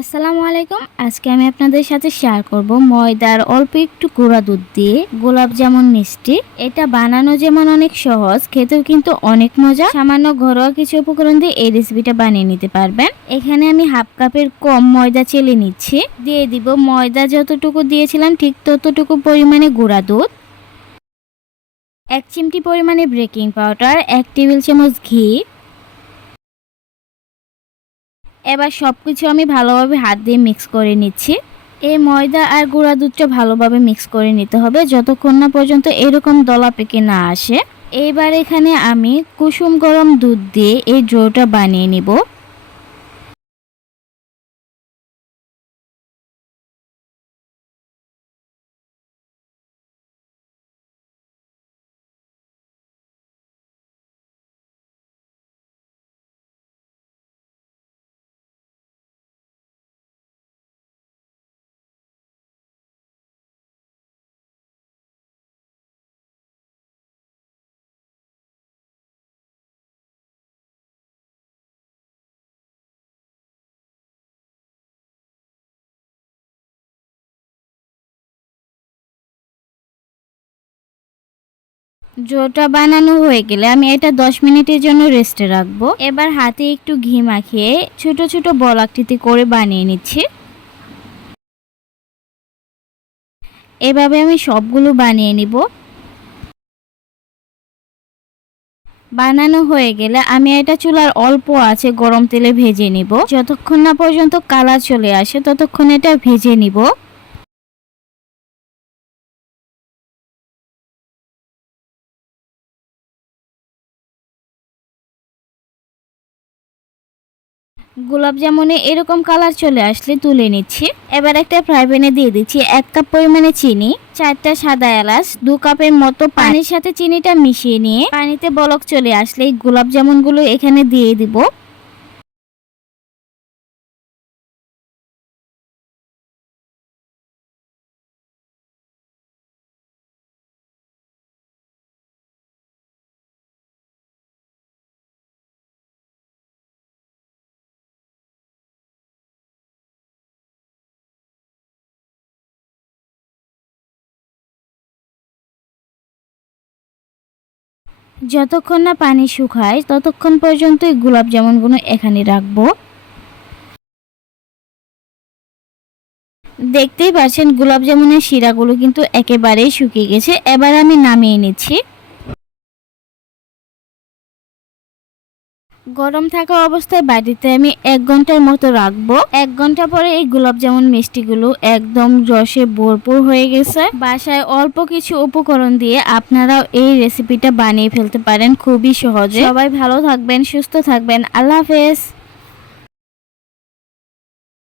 আসসালামু আলাইকুম। আজকে আমি আপনাদের সাথে শেয়ার করব ময়দার অল্প একটু গুঁড়া দুধ দিয়ে গোলাপ জামুন মিষ্টি। এটা বানানো যেমন অনেক সহজ, খেতেও কিন্তু অনেক মজা। সামান্য ঘরোয়া কিছু উপকরণ দিয়ে এই রেসিপিটা বানিয়ে নিতে পারবেন। এখানে আমি হাফ কাপের কম ময়দা চেলে নিচ্ছি। দিয়ে দিব ময়দা যতটুকু দিয়েছিলাম ঠিক ততটুকু পরিমাণে গুঁড়া দুধ, 1 চিমটি পরিমাণে বেকিং পাউডার, 1 টেবিল চামচ ঘি। এবার সবকিছু আমি ভালোভাবে হাত দিয়ে মিক্স করে নিচ্ছি। এই ময়দা আর গুঁড়া দুধটা ভালোভাবে মিক্স করে নিতে হবে যতক্ষণ না পর্যন্ত এরকম দলা পেকে না আসে। এইবার এখানে আমি কুসুম গরম দুধ দিয়ে এই ডোটা বানিয়ে নিব। ডোটা বানানো হয়ে গেলে আমি এটা 10 মিনিটের জন্য রেস্টে রাখবো। এবার হাতে একটু ঘি মাখিয়ে ছোট ছোট বল আকৃতি করে বানিয়ে নিচ্ছি। এভাবে আমি সবগুলো বানিয়ে নিব। বানানো হয়ে গেলে আমি এটা চুলার অল্প আছে গরম তেলে ভেজে নিব। যতক্ষণ না পর্যন্ত কালার চলে আসে ততক্ষণ এটা ভেজে নিব। গোলাপ জামুনে এরকম কালার চলে আসলে তুলে নিচ্ছি। এবার একটা ফ্রাই প্যানে দিয়ে দিচ্ছি 1 কাপ পরিমাণে চিনি, 4টা সাদা এলাচ, 2 কাপের মতো পানির সাথে চিনিটা মিশিয়ে নিয়ে পানিতে বলক চলে আসলে গোলাপ জামুনগুলো এখানে দিয়ে দিব। যতক্ষণ না পানি শুকায় ততক্ষণ পর্যন্ত এই গোলাপ জামুনগুলো এখানে রাখবো। দেখতেই পাচ্ছেন গোলাপ জামুনের শিরাগুলো কিন্তু একেবারেই শুকিয়ে গেছে। এবার আমি নামিয়ে নিচ্ছি। গরম থাকা অবস্থায় বাটিতে আমি 1 ঘন্টার মতো রাখবো। 1 ঘন্টা পরে এই গোলাপ জামুন মিষ্টিগুলো একদম রসে ভরপুর হয়ে গেছে। বাসায় অল্প কিছু উপকরণ দিয়ে আপনারাও এই রেসিপিটা বানিয়ে ফেলতে পারেন খুবই সহজে। সবাই ভালো থাকবেন, সুস্থ থাকবেন। আল্লাহ হাফেজ।